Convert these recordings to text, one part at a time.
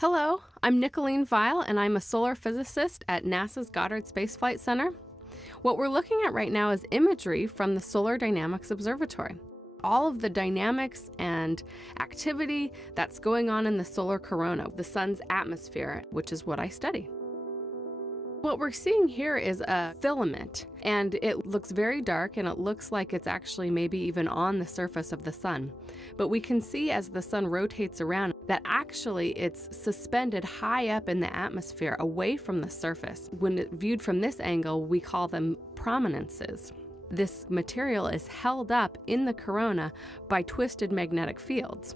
Hello, I'm Nicolene Weil, and I'm a solar physicist at NASA's Goddard Space Flight Center. What we're looking at right now is imagery from the Solar Dynamics Observatory. All of the dynamics and activity that's going on in the solar corona, the sun's atmosphere, which is what I study. What we're seeing here is a filament, and it looks very dark, and it looks like it's actually maybe even on the surface of the sun. But we can see as the sun rotates around that actually it's suspended high up in the atmosphere away from the surface. When viewed from this angle, we call them prominences. This material is held up in the corona by twisted magnetic fields.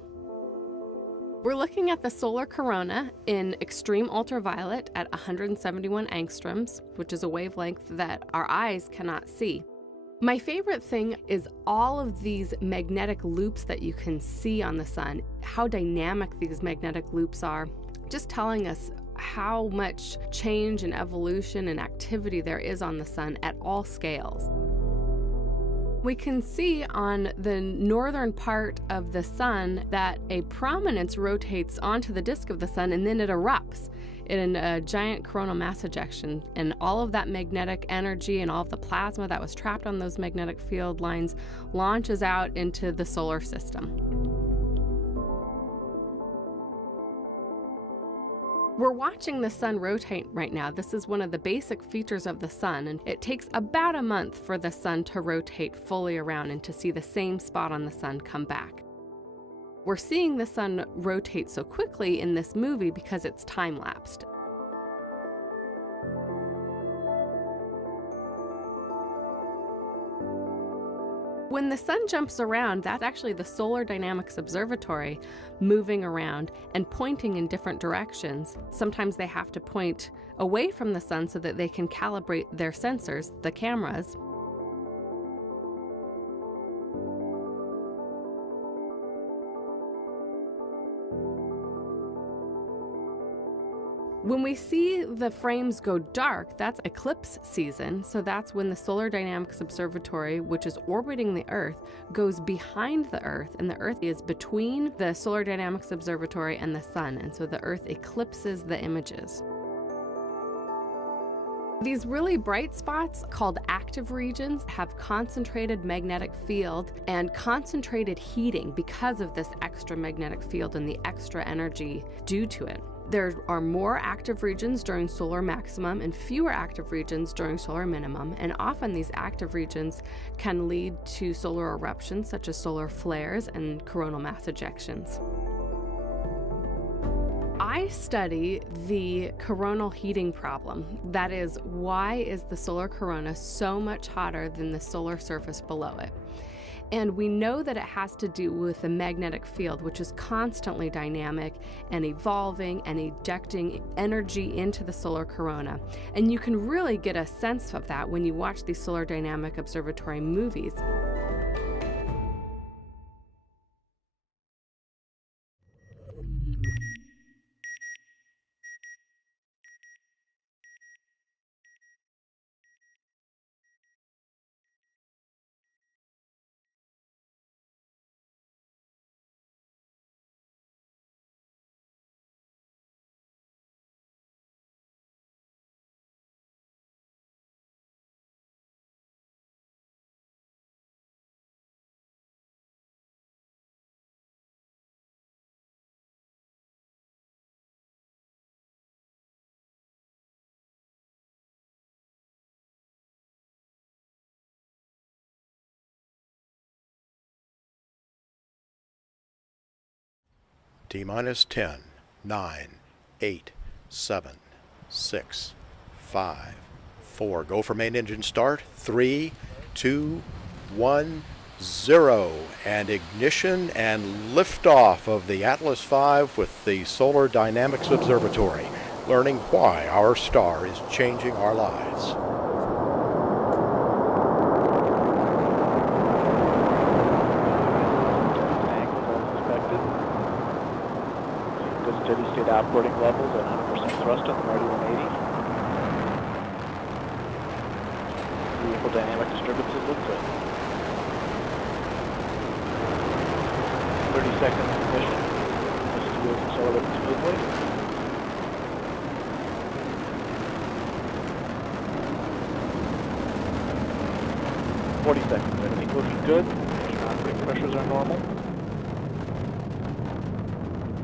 We're looking at the solar corona in extreme ultraviolet at 171 angstroms, which is a wavelength that our eyes cannot see. My favorite thing is all of these magnetic loops that you can see on the sun, how dynamic these magnetic loops are, just telling us how much change and evolution and activity there is on the sun at all scales. We can see on the northern part of the sun that a prominence rotates onto the disk of the sun and then it erupts in a giant coronal mass ejection. And all of that magnetic energy and all of the plasma that was trapped on those magnetic field lines launches out into the solar system. We're watching the sun rotate right now. This is one of the basic features of the sun, and it takes about a month for the sun to rotate fully around and to see the same spot on the sun come back. We're seeing the sun rotate so quickly in this movie because it's time-lapsed. When the sun jumps around, that's actually the Solar Dynamics Observatory moving around and pointing in different directions. Sometimes they have to point away from the sun so that they can calibrate their sensors, the cameras. When we see the frames go dark, that's eclipse season, so that's when the Solar Dynamics Observatory, which is orbiting the Earth, goes behind the Earth, and the Earth is between the Solar Dynamics Observatory and the sun, and so the Earth eclipses the images. These really bright spots, called active regions, have concentrated magnetic field and concentrated heating because of this extra magnetic field and the extra energy due to it. There are more active regions during solar maximum and fewer active regions during solar minimum, and often these active regions can lead to solar eruptions such as solar flares and coronal mass ejections. I study the coronal heating problem. That is, why is the solar corona so much hotter than the solar surface below it? And we know that it has to do with the magnetic field, which is constantly dynamic and evolving and ejecting energy into the solar corona. And you can really get a sense of that when you watch these Solar Dynamic Observatory movies. T-minus 10, 9, 8, 7, 6, 5, 4. Go for main engine start. 3, 2, 1, 0. And ignition and liftoff of the Atlas V with the Solar Dynamics Observatory, learning why our star is changing our lives. Steady state outboarding levels at 100% thrust on the Marty 180. Vehicle dynamic disturbances look good. 30 seconds ignition. This is moving accelerating smoothly. 40 seconds. Everything looking good. Engine operating pressures are normal.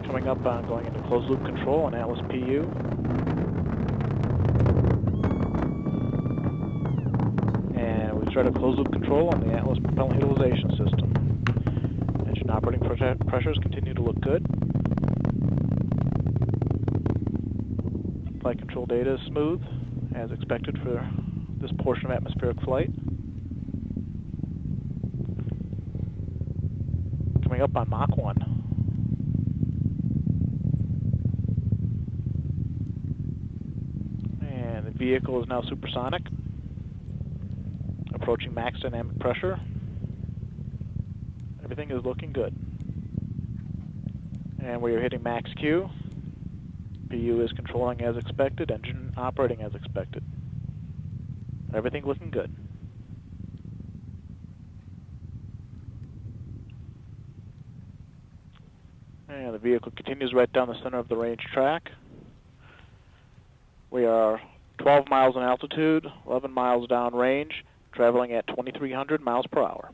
Coming up on going into closed loop control on Atlas PU. And we've started closed loop control on the Atlas propellant utilization system. Engine operating pressures continue to look good. Flight control data is smooth, as expected for this portion of atmospheric flight. Coming up on Mach 1. And the vehicle is now supersonic, approaching max dynamic pressure. Everything is looking good. And we are hitting max Q. PU is controlling as expected, engine operating as expected. Everything looking good. And the vehicle continues right down the center of the range track. We are 12 miles in altitude, 11 miles down range, traveling at 2,300 miles per hour.